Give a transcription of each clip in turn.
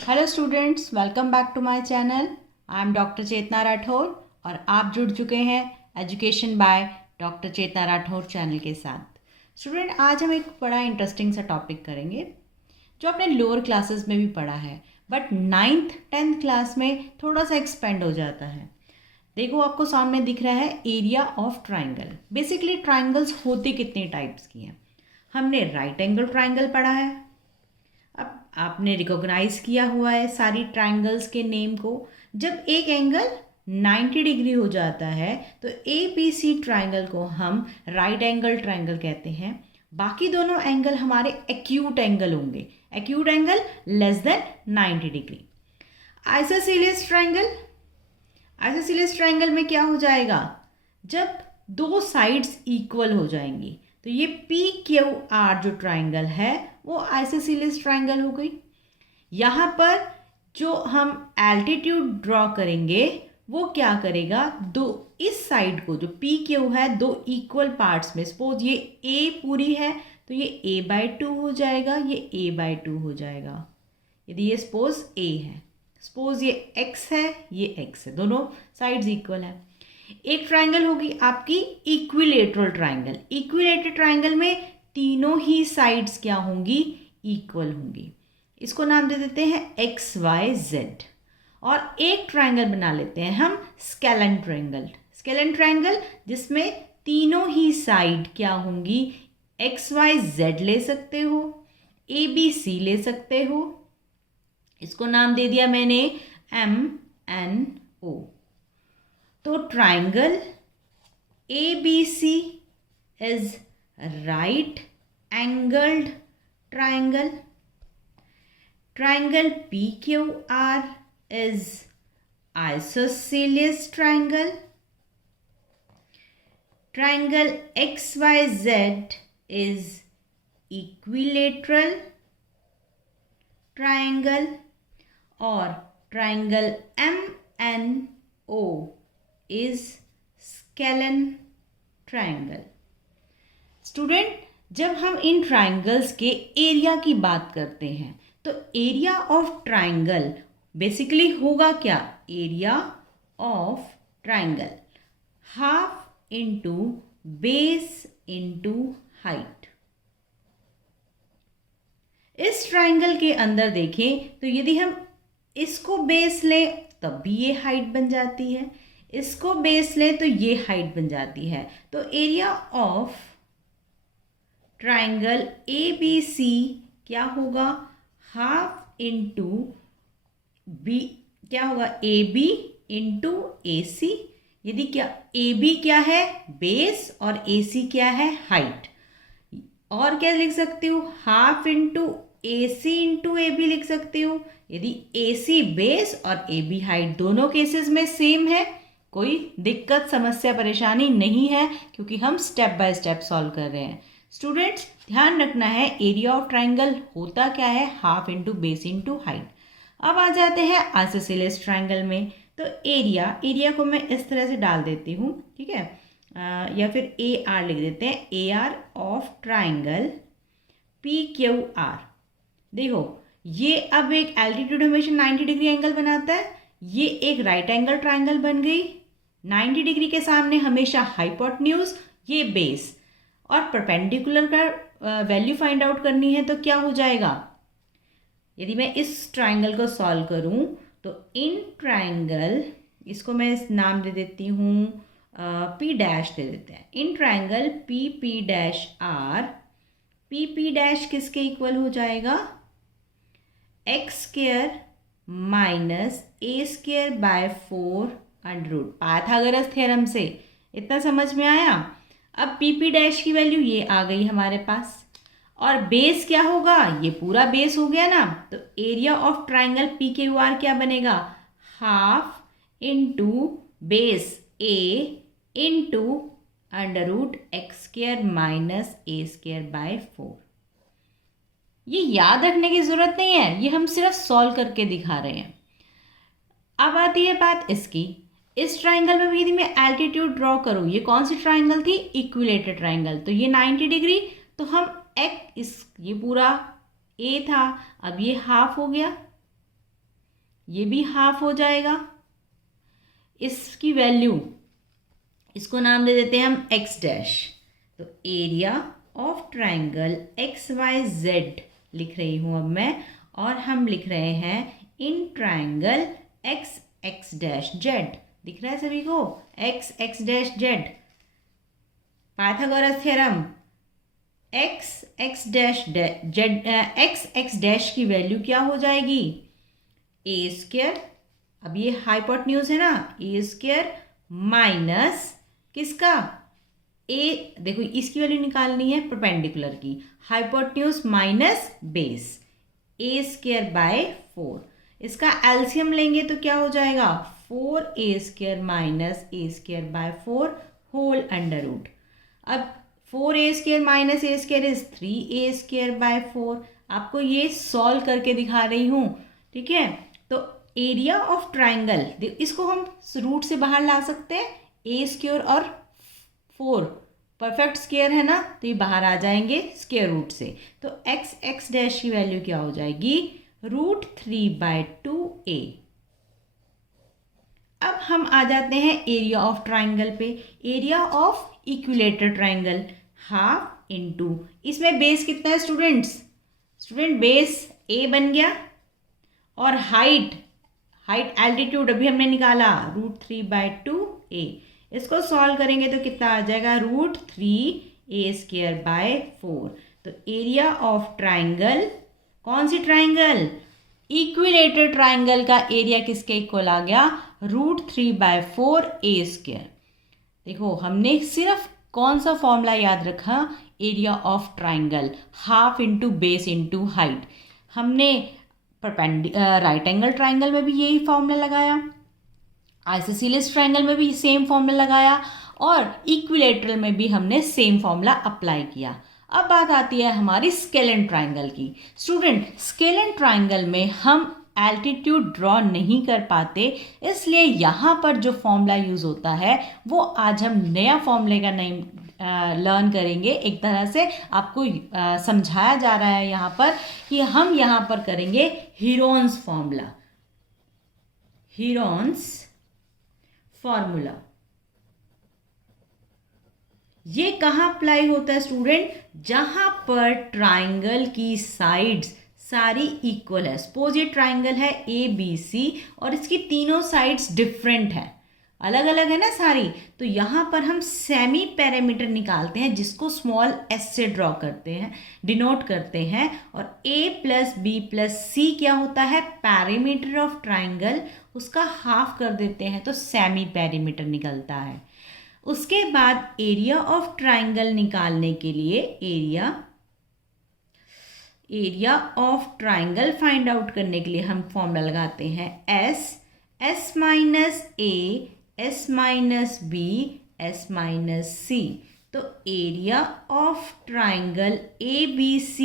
Hello students, welcome back to my channel. I am doctor Chetna Rathore और आप जुड़ चुके हैं education by doctor Chetna Rathore channel के साथ। स्टूडेंट, आज हम एक बड़ा इंटरेस्टिंग सा टॉपिक करेंगे जो आपने लोअर क्लासेस में भी पढ़ा है, बट 9th-10th क्लास में थोड़ा सा एक्सपेंड हो जाता है। देखो, आपको सामने दिख रहा है area of triangle. Basically triangles होते कितने टाइप्स की हैं? हमने राइट एंगल ट्राइंगल पढ़ा है। अब आपने रिकॉग्नाइज किया हुआ है सारी ट्राइंगल्स के नेम को। जब एक एंगल 90 डिग्री हो जाता है तो ABC ट्राइंगल को हम राइट एंगल ट्राइंगल कहते हैं। बाकी दोनों एंगल हमारे एक्यूट एंगल होंगे। Acute angle less than 90 degree. Isosceles triangle, isosceles triangle में क्या हो जाएगा? जब दो साइड्स इक्वल हो जाएंगी तो ये PQR जो ट्राइंगल है वो आइसोसेलेस ट्राइंगल हो गई। यहाँ पर जो हम एल्टीट्यूड ड्रॉ करेंगे वो क्या करेगा? दो इस साइड को, जो PQ है, दो इक्वल पार्ट्स में, सपोज ये A पूरी है तो ये A/2 हो जाएगा, ये A/2 हो जाएगा। यदि ये सपोज A है, सपोज ये X है, ये X है, दोनों साइड्स इक्वल है। एक ट्राइंगल होगी आपकी इक्विलेटरल ट्राइंगल। इक्विलेटरल ट्राइंगल में तीनों ही साइड्स क्या होंगी? इक्वल होंगी। इसको नाम दे देते हैं XYZ। और एक ट्राइंगल बना लेते हैं हम स्केलन ट्राइंगल। स्केलन ट्राइंगल जिसमें तीनों ही साइड क्या होंगी? XYZ ले सकते हो, ABC ले सकते हो। इसको नाम दे दिया मैंने MNO। तो triangle ABC is right angled triangle. Triangle PQR is isosceles triangle. Triangle XYZ is equilateral triangle और triangle MNO is scalene triangle. Student, जब हम इन ट्राइंगल्स के एरिया की बात करते हैं तो एरिया ऑफ ट्राइंगल बेसिकली होगा क्या? Area of triangle half into base into height. इस ट्राइंगल के अंदर देखें तो यदि हम इसको बेस लें तब भी ये हाइट बन जाती है, इसको बेस लें तो ये हाइट बन जाती है। तो एरिया ऑफ ट्राइंगल ABC क्या होगा? हाफ इंटू बी, क्या होगा? AB into AC। यदि क्या AB क्या है? बेस, और AC क्या है? हाइट। और क्या लिख सकती हूँ? Half into AC into AB लिख सकती हूँ। यदि AC बेस और AB हाइट दोनों केसेस में सेम है, कोई दिक्कत, समस्या, परेशानी नहीं है, क्योंकि हम स्टेप बाय स्टेप सॉल्व कर रहे हैं। स्टूडेंट्स, ध्यान रखना है एरिया ऑफ ट्राइंगल होता क्या है? Half into base into height. अब आ जाते हैं आइसोसेलेस ट्राइंगल में। तो एरिया को मैं इस तरह से डाल देती हूँ, ठीक है, या फिर AR लिख देते हैं। AR of triangle PQR। देखो, ये अब एक एल्टीट्यूड हमेशा 90 डिग्री एंगल बनाता है, ये एक राइट एंगल ट्राइंगल बन गई। 90 डिग्री के सामने हमेशा हाइपोटेन्यूज, ये बेस, और परपेंडिकुलर का वैल्यू फाइंड आउट करनी है तो क्या हो जाएगा? यदि मैं इस ट्राइंगल को सॉल्व करूं तो इन ट्राइंगल, इसको मैं इस नाम दे देती हूँ P डैश दे देते हैं। In triangle PP dash R, PP dash किसके इक्वल हो जाएगा? X square minus A square by 4 under root, Pythagoras theorem से। इतना समझ में आया? अब PP डैश की वैल्यू ये आ गई हमारे पास, और बेस क्या होगा? ये पूरा बेस हो गया ना। तो एरिया ऑफ ट्राइंगल PQR क्या बनेगा? Half into base A into under root X square minus A square by 4। ये याद रखने की जरूरत नहीं है, ये हम सिर्फ सॉल्व करके दिखा रहे हैं। अब आती है बात इसकी। इस ट्राइंगल में भी यदि मैं एल्टीट्यूड ड्रॉ करूँ, ये कौन सी ट्राइंगल थी? Equilateral triangle. तो ये 90 डिग्री, तो हम ये पूरा A था, अब ये हाफ हो गया, ये भी हाफ हो जाएगा। इसकी वैल्यू, इसको नाम दे देते हैं हम एक्स डैश। तो area of triangle X Y Z लिख रही हूँ अब मैं, और हम लिख रहे हैं in triangle x x dash Z. दिख रहा है सभी को? X x dash Z, Pythagoras theorem. X x dash Z, x x dash की वैल्यू क्या हो जाएगी? ए स्क्वायर, अब ये हाइपोटेन्यूज है ना, ए स्क्वायर माइनस किसका? ए, देखो इसकी वैल्यू निकालनी है परपेंडिकुलर की, hypotenuse minus base, A square by 4। इसका एलसीएम लेंगे तो क्या हो जाएगा? 4a square minus A square by 4 whole under root. अब 4a square minus A square is 3a square by 4। आपको ये सॉल्व करके दिखा रही हूँ, ठीक है। तो एरिया ऑफ ट्राइंगल, इसको हम रूट से बाहर ला सकते हैं, ए स्क्वायर और 4 परफेक्ट स्क्वायर है ना, तो ये बाहर आ जाएंगे स्क्वायर रूट से। तो एक्स एक्स डैश की वैल्यू क्या हो जाएगी? √3/2a। अब हम आ जाते हैं एरिया ऑफ ट्राइंगल पे। Area of equilateral triangle half into, इसमें बेस कितना है स्टूडेंट्स? बेस a बन गया, और हाइट एल्टीट्यूड अभी हमने निकाला √3/2a। इसको सॉल्व करेंगे तो कितना आ जाएगा? √3a square by 4। तो एरिया ऑफ ट्राइंगल, कौन सी ट्राइंगल? इक्विलेटर ट्राइंगल का एरिया किसके इक्वल आ गया? √3/4a square. देखो हमने सिर्फ कौन सा फॉर्मूला याद रखा? Area of triangle, half into base into height. हमने राइट एंगल ट्राइंगल में भी यही फॉर्मूला लगाया, आइसोसेलेस ट्राइंगल में भी सेम फॉर्मूला लगाया, और इक्विलेटरल में भी हमने सेम फॉर्मूला अप्लाई किया। अब बात आती है हमारी स्केलेन ट्राइंगल की। स्टूडेंट, स्केलेन ट्राइंगल में हम एल्टीट्यूड ड्रॉ नहीं कर पाते, इसलिए यहाँ पर जो फॉर्मूला यूज़ होता है वो आज हम नया फॉर्मूले का नेम लर्न करेंगे। एक तरह से आपको समझाया जा रहा है यहाँ पर कि हम यहाँ पर करेंगे हीरोन्स फॉर्मूला, हीरोन्स फॉर्मूला। ये कहाँ अप्लाई होता है स्टूडेंट? जहां पर ट्राइंगल की साइड्स सारी इक्वल है। सपोज ये ट्राइंगल है ABC और इसकी तीनों साइड्स डिफरेंट है, अलग अलग है ना सारी, तो यहाँ पर हम सेमी पैरामीटर निकालते हैं जिसको स्मॉल s से ड्रॉ करते हैं, डिनोट करते हैं। और a + b + c क्या होता है? पैरामीटर ऑफ ट्राइंगल, उसका हाफ कर देते हैं तो सेमी पैरामीटर निकलता है। उसके बाद एरिया ऑफ ट्राइंगल निकालने के लिए area of triangle find out करने के लिए हम फॉर्मूला लगाते हैं S - A S - B S - C। तो एरिया ऑफ ट्राइंगल ABC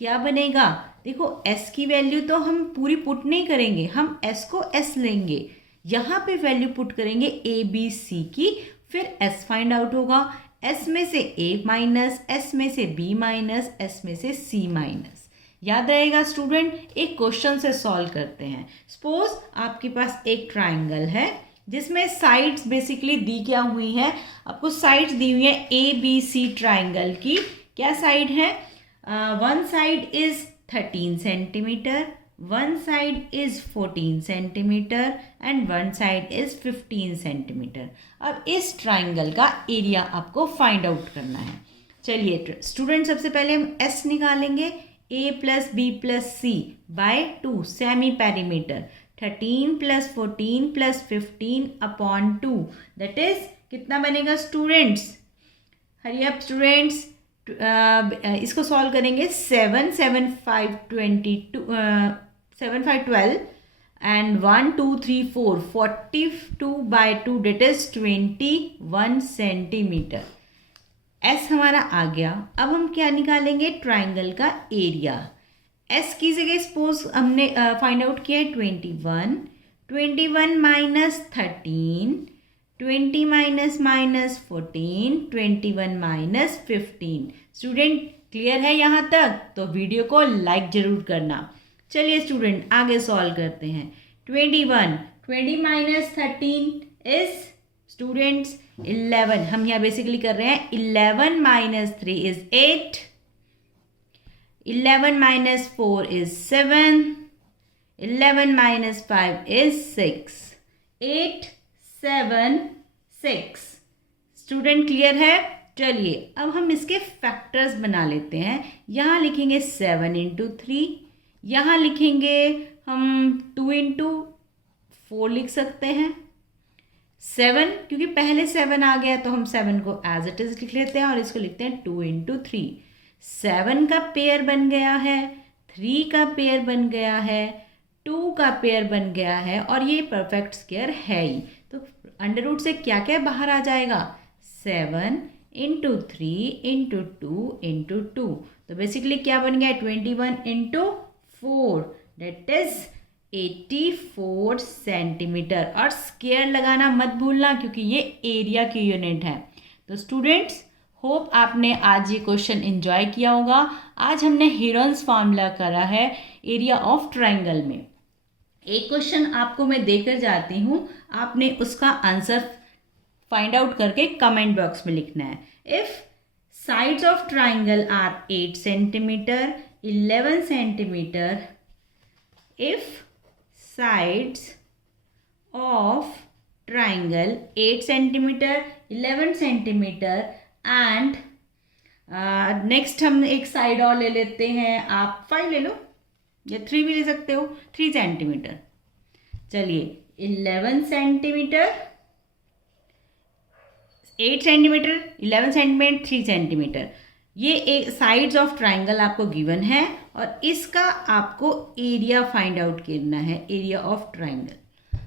क्या बनेगा? देखो S की वैल्यू तो हम पूरी पुट नहीं करेंगे, हम S को S लेंगे, यहाँ पे वैल्यू पुट करेंगे ABC की, फिर S फाइंड आउट होगा। S में से A माइनस, S में से B माइनस, S में से C माइनस। याद रहेगा स्टूडेंट? एक क्वेश्चन से सॉल्व करते हैं। सपोज आपके पास एक ट्राइंगल है जिसमें साइड्स बेसिकली दी क्या हुई है? आपको साइड्स दी हुई है ABC ट्राइंगल की। क्या साइड है? One side is 13 centimetre, one side is 14 centimetre and one side is 15 centimetre. अब इस ट्राइंगल का एरिया आपको फाइंड आउट करना है। चलिए स्टूडेंट, सबसे पहले हम S निकालेंगे, A + B + C by 2 semi perimeter, 13 + 14 + 15 upon 2, that is कितना बनेगा स्टूडेंट्स? हरी अप स्टूडेंट्स, इसको सॉल्व करेंगे। 7 7 5 12 and 1 2 3 4 42/2 that is 21 centimetre. S हमारा आ गया। अब हम क्या निकालेंगे? ट्राइंगल का एरिया। S की जगह सपोज हमने फाइंड आउट किया है 21 minus 13, 20 minus 14, 21 minus 15। Student clear है यहाँ तक? तो वीडियो को लाइक जरूर करना। चलिए स्टूडेंट आगे सॉल्व करते हैं। 21. 20 minus 13 is students 11. हम यहाँ बेसिकली कर रहे हैं 11 minus 3 is 8. 11 minus 4 is 7. 11 minus 5 is 6. 8, 7, 6. Student clear है? चलिए अब हम इसके फैक्टर्स बना लेते हैं. यहाँ लिखेंगे 7 इंटू 3. यहाँ लिखेंगे हम 2 इंटू 4 लिख सकते हैं. 7 क्योंकि पहले 7 आ गया तो हम 7 को एज इट इज लिख लेते हैं और इसको लिखते हैं 2 इंटू 3. 7 का पेयर बन गया है, 3 का पेयर बन गया है, 2 का पेयर बन गया है और ये परफेक्ट स्क्वायर है ही. तो अंडर रूट से क्या क्या बाहर आ जाएगा? 7 इंटू 3 इंटू 2 इंटू 2. तो बेसिकली क्या बन गया? 21 इंटू 4 दैट इज 84 सेंटीमीटर. और स्क्वायर लगाना मत भूलना क्योंकि ये एरिया की यूनिट है. तो स्टूडेंट्स होप आपने आज ये क्वेश्चन एंजॉय किया होगा. आज हमने हीरोन्स फार्मूला करा है एरिया ऑफ ट्रायंगल में. एक क्वेश्चन आपको मैं देकर जाती हूँ, आपने उसका आंसर फाइंड आउट करके कमेंट बॉक्स में लिखना है. If sides of triangle are 8 centimetre 11 centimetre, if sides of triangle 8 centimetre 11 centimetre and next हम एक साइड और ले लेते हैं. आप 5 ले लो या 3 भी ले सकते हो. 3 सेंटीमीटर. चलिए 11 सेंटीमीटर, 8 सेंटीमीटर, 11 सेंटीमीटर, 3 सेंटीमीटर. ये एक साइड्स ऑफ ट्राइंगल आपको गिवन है और इसका आपको एरिया फाइंड आउट करना है, एरिया ऑफ ट्राइंगल.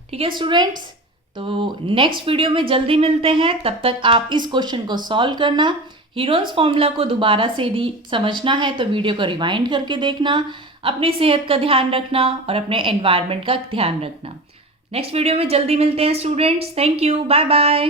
ठीक है स्टूडेंट्स, तो नेक्स्ट वीडियो में जल्दी मिलते हैं. तब तक आप इस क्वेश्चन को सॉल्व करना. हीरोन्स फॉर्मूला को दोबारा से यदि समझना है तो वीडियो को रिवाइंड करके देखना. अपनी सेहत का ध्यान रखना और अपने एनवायरनमेंट का ध्यान रखना. नेक्स्ट वीडियो में जल्दी मिलते हैं students. Thank you. Bye bye.